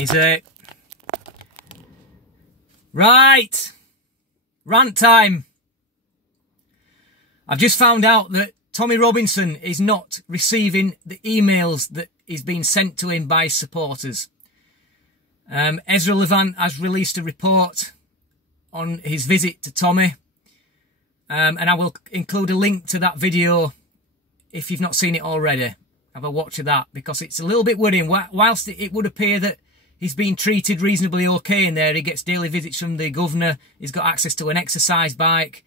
Easy. Right. Rant time. I've just found out that Tommy Robinson is not receiving the emails that is being sent to him by his supporters. Ezra Levant has released a report on his visit to Tommy. And I will include a link to that video if you've not seen it already. Have a watch of that, because it's a little bit worrying. Whilst it would appear that he's being treated reasonably okay in there, he gets daily visits from the governor, he's got access to an exercise bike.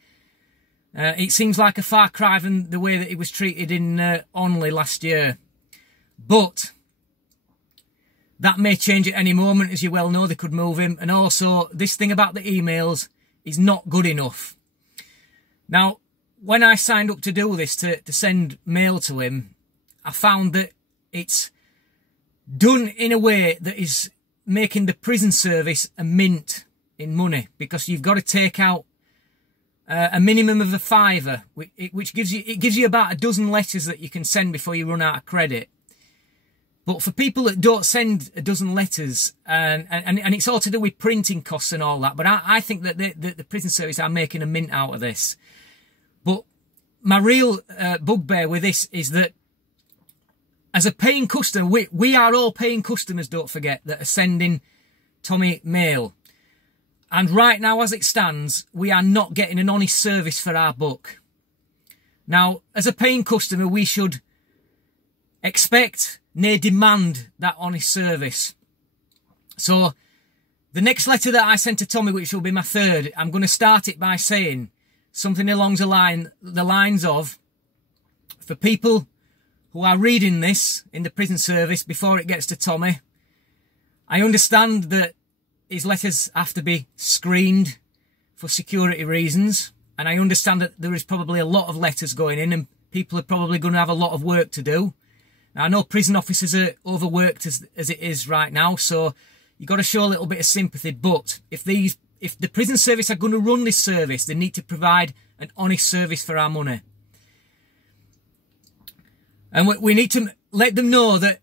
It seems like a far cry from the way that he was treated in Onley last year. But that may change at any moment, as you well know. They could move him. And also, this thing about the emails is not good enough. Now, when I signed up to do this, to send mail to him, I found that it's done in a way that is making the prison service a mint in money, because you've got to take out a minimum of £5, which gives you about a dozen letters that you can send before you run out of credit. But for people that don't send a dozen letters, and it's all to do with printing costs and all that, but I think that the prison service are making a mint out of this. But my real bugbear with this is that as a paying customer, we are all paying customers, don't forget, that are sending Tommy mail. And right now, as it stands, we are not getting an honest service for our buck. Now, as a paying customer, we should expect, nay, demand that honest service. So, the next letter that I sent to Tommy, which will be my third, I'm going to start it by saying something along the lines of, for people who are reading this in the prison service before it gets to Tommy, I understand that his letters have to be screened for security reasons, and I understand that there is probably a lot of letters going in and people are probably going to have a lot of work to do. Now, I know prison officers are overworked as it is right now, so you've got to show a little bit of sympathy, but if the prison service are going to run this service, they need to provide an honest service for our money. And we need to let them know that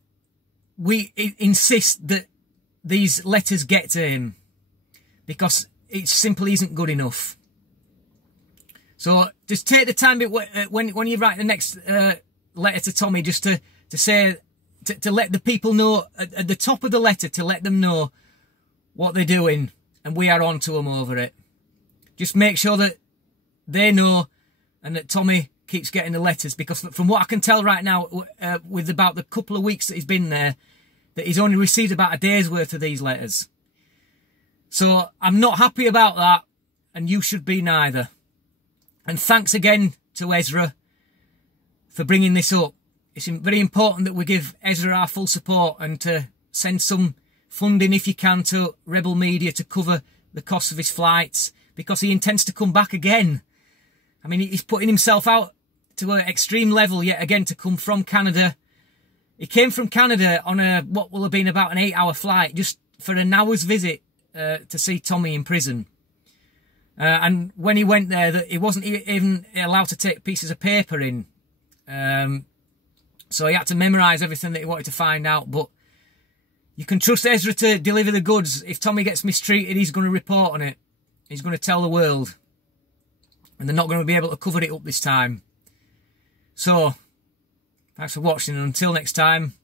we insist that these letters get to him, because it simply isn't good enough. So just take the time when you write the next letter to Tommy, just to say, to let the people know at the top of the letter, to let them know what they're doing, and we are on to them over it. Just make sure that they know, and that Tommy keeps getting the letters, because from what I can tell right now, with about the couple of weeks that he's been there, that he's only received about a day's worth of these letters. So I'm not happy about that, and you should be neither. And thanks again to Ezra for bringing this up. It's very important that we give Ezra our full support, and to send some funding, if you can, to Rebel Media to cover the cost of his flights, because he intends to come back again. I mean, he's putting himself out to an extreme level yet again to come from Canada. He came from Canada on what will have been about an 8-hour flight, just for an hour's visit to see Tommy in prison. And when he went there, he wasn't even allowed to take pieces of paper in. So he had to memorise everything that he wanted to find out. But you can trust Ezra to deliver the goods. If Tommy gets mistreated, he's going to report on it. He's going to tell the world. And they're not going to be able to cover it up this time. So, thanks for watching, and until next time,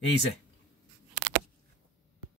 easy.